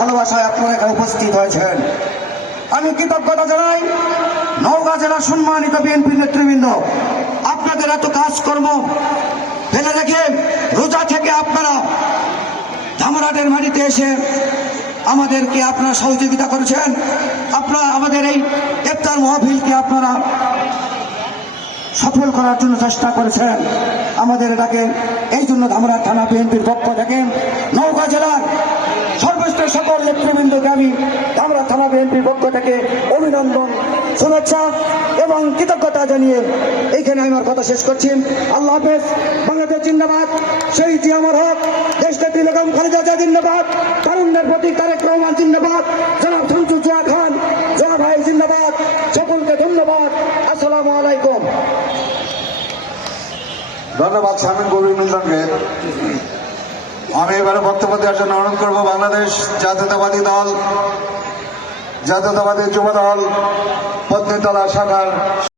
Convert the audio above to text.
ভালোবাসায় আপনারা এখানে উপস্থিত হয়েছেন। আমি জানাই নওগাঁ সম্মানিত নেতৃবৃন্দ। আপনাদের এত রোজা থেকে আপনারা এসে আমাদেরকে আপনারা সহযোগিতা করেছেন। আপনারা আমাদের এই ইফতার মহফিলকে আপনারা সফল করার জন্য চেষ্টা করেছেন। আমাদের এটাকে এই জন্য ধামরা থানা বিএনপির পক্ষ থেকে নৌকা জেলার সকল নেতৃবৃন্দকে আমি ধামরা থানা বিএনপির পক্ষ থেকে অভিনন্দন শুভেচ্ছা এবং কৃতজ্ঞতা জানিয়ে এইখানে আমি আমার কথা শেষ করছি। আল্লাহ হাফেজ, বাংলাদেশ জিন্দাবাদ। শহীদ আমার হক, দেশ নেত্রী বেগম খালেদা জিয়া জিন্দাবাদ। তারুণ্যের প্রতীক তারেক রহমান জিন্দাবাদ। জনাব শামসুল জোয়া খান জোয়া ভাই জিন্দাবাদ। সকলকে ধন্যবাদ। আসসালামু আলাইকুম। ধন্যবাদ, শামীম কবির মিল্টনকে আমি এবারে বক্তব্য দেওয়ার জন্য অনুরোধ করব, বাংলাদেশ জাতীয়তাবাদী দল, জাতীয়তাবাদী যুব দল, পত্নীতলা শাখার